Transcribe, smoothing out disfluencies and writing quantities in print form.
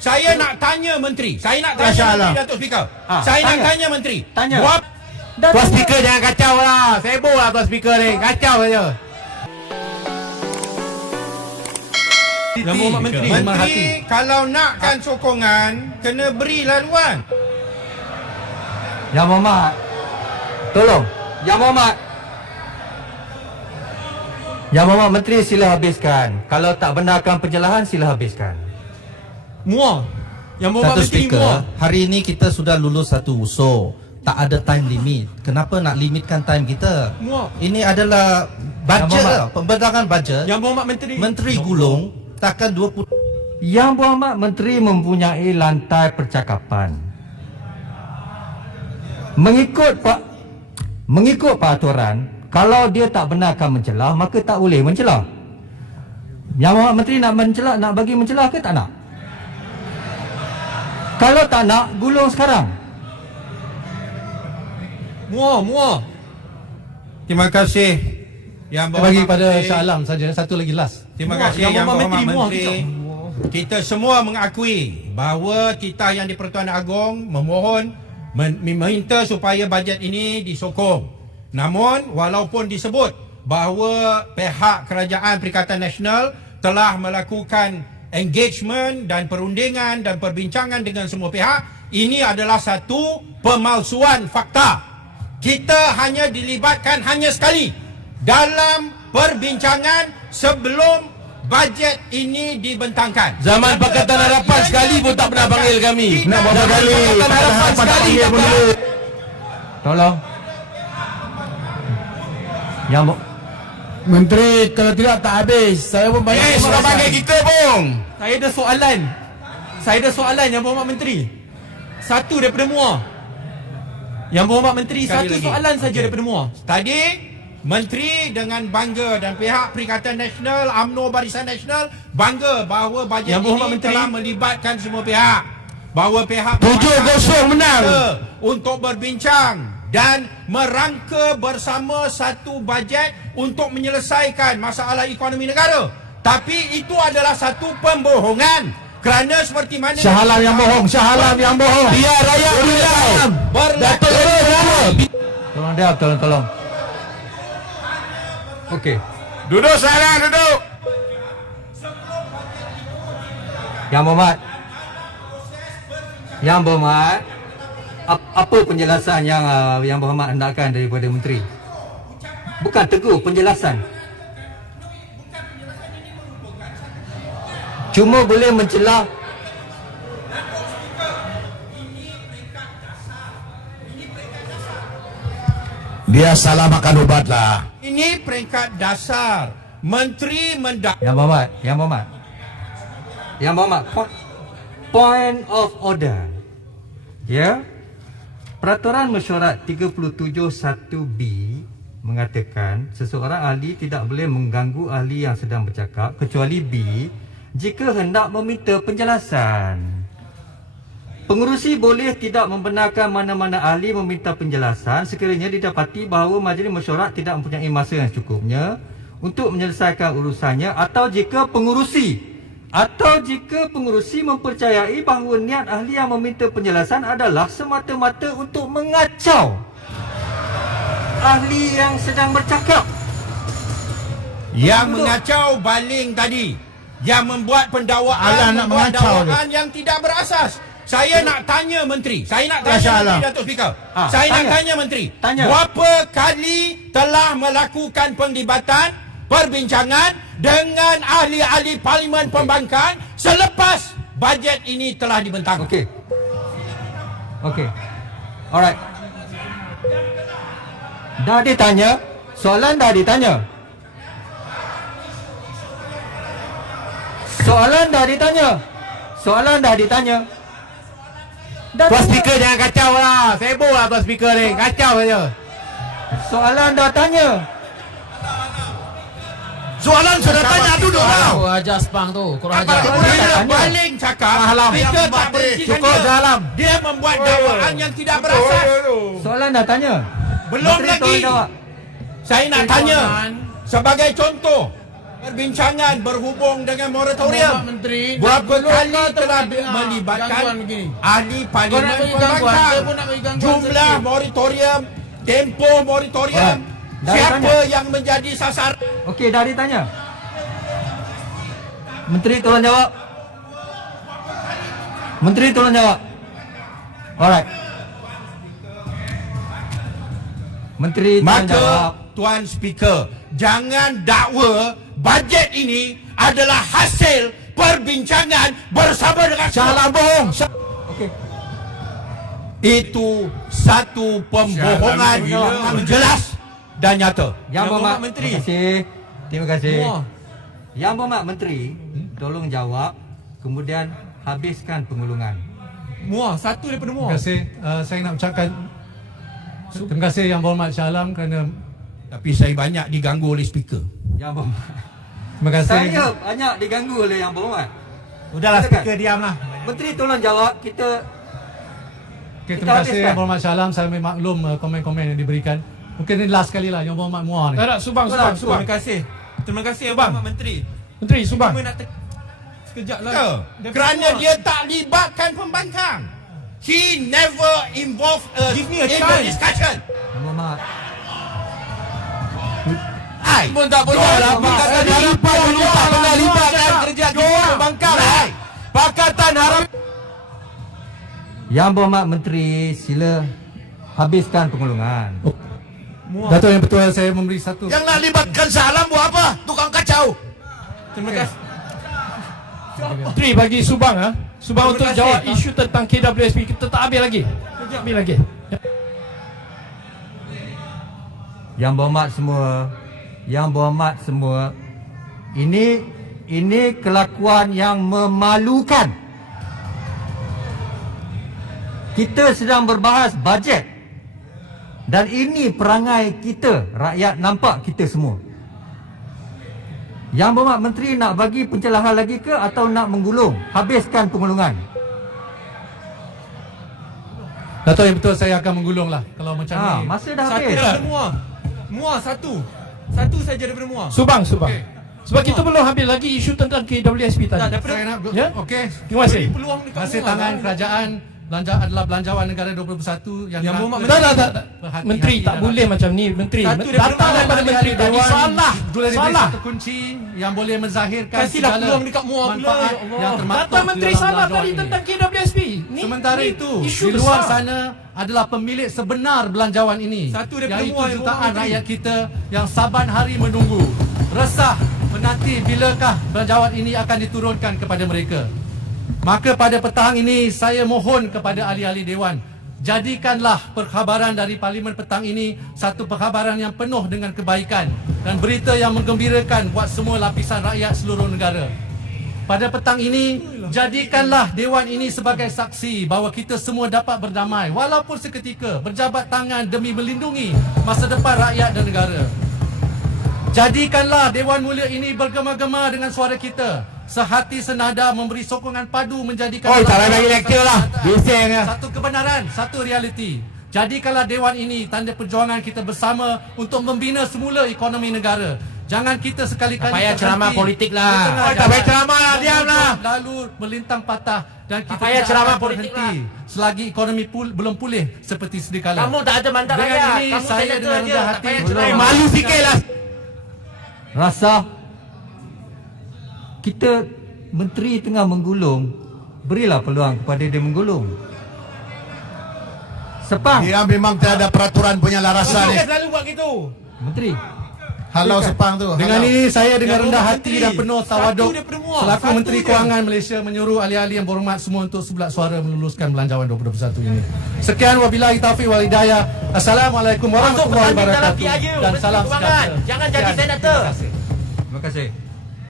Saya nak tanya Menteri. Saya nak tanya Menteri, Datuk Speaker. Saya nak tanya Menteri. Tanya. Tuan Speaker jangan kacau lah. Sibuk lah Tuan Speaker ni. Kacau saja. Yang Berhormat Menteri. Menteri kalau nakkan sokongan, kena beri laluan. Yang Berhormat, tolong. Yang Berhormat. Yang Berhormat Menteri, sila habiskan. Kalau tak benarkan penjelasan, sila habiskan. Muar. Yang Berhormat Datuk Menteri Speaker, muar. hari ini kita sudah lulus satu usul. Tak ada time limit. Kenapa nak limitkan time kita? Muar. Ini adalah bajet lah, pembendakan bajet. Yang Berhormat Menteri. Menteri Gulung takkan 20. Yang Berhormat Menteri mempunyai lantai percakapan. Mengikut peraturan, kalau dia tak benarkan mencelah, maka tak boleh mencelah. Yang Berhormat Menteri nak mencelah, nak bagi mencelah ke tak nak? Kalau tak nak, gulung sekarang. Muar. Terima kasih. Yang Bagi Berhormat pada Menteri. Shah Alam saja. Satu lagi last. Terima Muar. kasih Yang Yang Berhormat Berhormat Menteri. Menteri. Kita semua mengakui bahawa kita yang di Pertuan Agong memohon meminta supaya bajet ini disokong. Namun walaupun disebut bahawa pihak Kerajaan Perikatan Nasional telah melakukan engagement dan perundingan dan perbincangan dengan semua pihak, ini adalah satu pemalsuan fakta. Kita hanya dilibatkan hanya sekali dalam perbincangan sebelum bajet ini dibentangkan. Zaman Pakatan Harapan sekali pun tak pernah panggil kami. Nak Zaman Pakatan Harapan sekali tak pernah. Tolong. Yang Menteri, kalau tidak tak habis. Saya pun banyak. Sudah panggil kita pun. Saya ada soalan Yang Berhormat Menteri. Satu daripada Muar. Yang Berhormat Menteri, satu soalan saja daripada Muar. Tadi Menteri dengan bangga dan pihak Perikatan Nasional, UMNO Barisan Nasional bangga bahawa bajet Yang Berhormat ini Menteri telah melibatkan semua pihak. Bahawa pihak 7-0 menang. untuk berbincang dan merangka bersama satu bajet untuk menyelesaikan masalah ekonomi negara. Tapi itu adalah satu pembohongan. Kerana seperti mana Shah Alam yang bohong. Shah Alam yang bohong. Biar rakyat menilai. berlaku Tolong dia, tolong. Okey. Duduk sekarang, duduk. Yang Berhormat. Yang Berhormat, apa penjelasan yang Berhormat hendakkan daripada Menteri? Bukan tegur, penjelasan. Cuma boleh mencelah. Dia salah makan ubat lah. Ini peringkat dasar. Menteri Yang Berhormat. Point of order. Ya. Peraturan Mesyuarat 371B mengatakan seseorang ahli tidak boleh mengganggu ahli yang sedang bercakap kecuali B jika hendak meminta penjelasan. Pengerusi boleh tidak membenarkan mana-mana ahli meminta penjelasan sekiranya didapati bahawa majlis mesyuarat tidak mempunyai masa yang cukupnya untuk menyelesaikan urusannya atau jika pengerusi mempercayai bahawa niat ahli yang meminta penjelasan adalah semata-mata untuk mengacau ahli yang sedang bercakap. yang mengacau baling tadi, yang membuat Alah nak membuat mengacau dakwaan yang tidak berasas. Saya nak tanya Menteri. Saya nak tanya Shah Menteri, Alam. Datuk Speaker. Saya tanya. nak tanya Menteri. Tanya. Berapa kali telah melakukan penglibatan, perbincangan dengan ahli-ahli Parlimen Pembangkang selepas bajet ini telah dibentang? Okey. Alright. Dah ditanya. Soalan dah ditanya. Tuan Speaker jangan kacau lah. Sibuk lah Tuan Speaker ni. Kacau saja. Soalan dah tanya. Soalan sudah tanya, duduk lah. Kau ajar spang tu. Kurang Apa ajar. dia baling cakap, Speaker tak berhentikan Cukup dia. dalam. Dia membuat dakwaan yang tidak berasas. Soalan dah tanya. Belum Menteri lagi. tolong jawab. Saya nak tanya sebagai contoh, Perbincangan berhubung dengan moratorium. Bapak Menteri, Berapa nak kali belum telah nak melibatkan gangguan begini. ahli Kau nak parlimen bagi gangguan, pembangkang. saya pun nak bagi gangguan Jumlah sedikit. moratorium, tempoh moratorium, Dah siapa tanya. yang menjadi sasaran? Okey, dah ditanya. Menteri tolong jawab. Menteri tolong jawab. Alright. Menteri tolong jawab. Maka Tuan Speaker, jangan dakwa bajet ini adalah hasil perbincangan bersama dengan Syahla bohong. Okey. Itu satu pembohongan yang jelas dan nyata. Yang Berhormat Menteri. Terima kasih. Terima kasih. Muah. Yang Berhormat Menteri, tolong jawab, kemudian habiskan pengulungan. Muah, satu daripada muah. Terima kasih. Saya nak ucapkan terima kasih Yang Berhormat Shah Alam kerana Tapi saya banyak diganggu oleh speaker. Yang Berhormat. terima kasih. Saya banyak diganggu oleh Yang Berhormat. Udahlah, Silakan. speaker diamlah. Menteri tolong jawab, kita Okay, kita terima kasih habiskan. Yang Berhormat Shah Alam. Saya maklum komen-komen yang diberikan. Mungkin ini last kali lah Yang Berhormat Muar ni. Tak, Subang. Terima kasih. Terima kasih Abang Menteri. Menteri, Subang. Cuma nak sekejap lah. Ya, kerana dia tak libatkan pembangkang. He never involved us Give me a in the chance. discussion. Yang Berhormat. I Pun tak boleh lah. Pakatan Harapan dulu tak pernah libatkan kerja kita pembangkang. Pakatan Harapan. Yang Berhormat Menteri, sila habiskan pengulungan. Datuk Yang Betul, saya memberi satu. yang nak libatkan Salam buat apa? Tukang kacau. Terima kasih. Menteri bagi Subang Subang Terima untuk kasih. jawab isu tentang KWSP. Kita tak habis lagi. Habis lagi. Yang Berhormat semua, Yang Berhormat semua, ini kelakuan yang memalukan. Kita sedang berbahas bajet. Dan ini perangai kita, rakyat nampak kita semua. Yang Berhormat Menteri nak bagi pencerahan lagi ke atau nak menggulung? Habiskan pengulungan. Datuk Yang Betul, saya akan menggulung lah kalau macam ni. Masa dah Satu habis. daripada muah. Muah satu. Satu saja daripada muah. Subang. Sebab kita belum habis lagi isu tentang KWSP Tak, tadi. daripada Saya nak Ya? okey. Terima kasih. beri peluang dekat Masih muah tangan lah. kerajaan adalah belanjawan negara 2021 Yang Berhormat Tak. berhati-hati Menteri tak dan boleh macam ni. Menteri Satu daripada datang daripada ahli-ahli Menteri tadi Dewan salah. boleh diberi Salah. satu kunci yang boleh menzahirkan Kasihlah segala peluang dekat muar pula, manfaat ya Allah. yang termaktub Datang di Menteri dalam salah belanjawan tadi ini. tentang KWSP. Sementara itu, isu di luar besar. sana adalah pemilik sebenar belanjawan ini. Satu daripada Iaitu muar yang jutaan Berhormat rakyat kita yang saban hari menunggu, resah menanti bilakah belanjawan ini akan diturunkan kepada mereka. Maka pada petang ini saya mohon kepada ahli-ahli Dewan, jadikanlah perkhabaran dari Parlimen petang ini satu perkhabaran yang penuh dengan kebaikan dan berita yang menggembirakan buat semua lapisan rakyat seluruh negara. Pada petang ini, jadikanlah Dewan ini sebagai saksi bahawa kita semua dapat berdamai walaupun seketika, berjabat tangan demi melindungi masa depan rakyat dan negara. Jadikanlah Dewan Mulia ini bergema-gema dengan suara kita, sehati senada memberi sokongan padu menjadikan Oi, tak payah bagi lecture lah. Bising lah. satu kebenaran, satu realiti. Jadikanlah Dewan ini tanda perjuangan kita bersama untuk membina semula ekonomi negara. Jangan kita sekali-kali Tak payah ceramah politik lah. di tengah Oi, tak jalan. payah ceramah lah, diam lah. Lalu melintang patah dan kita payah tidak ceramah akan politik berhenti selagi ekonomi belum pulih seperti sedia kala. Kamu tak ada mandat Dengan rakyat. ini Kamu saya senator dengan je. rendah Tak hati payah Belum. ceramah. Malu sikit lah. Rasa kita menteri tengah menggulung, berilah peluang kepada dia menggulung. Sepang, Dia memang tak ada peraturan punya lah rasa ni. Dia selalu buat gitu. menteri. Halau sepang tu. Dengan halau. ini saya dengan Yang rendah Berhormat hati Menteri, dan penuh satu tawaduk daripada muar, selaku satu Menteri je. Kewangan Malaysia menyuruh ahli-ahli yang berhormat semua untuk sebelah suara meluluskan belanjawan 2021 ini. Sekian wabillahi taufiq wal hidayah. Assalamualaikum warahmatullahi Masuk petang kita wabarakatuh lagi aja. dan Menteri salam Kewangan. sejahtera. Jangan jadi Sekian. senator. Terima kasih. Terima kasih.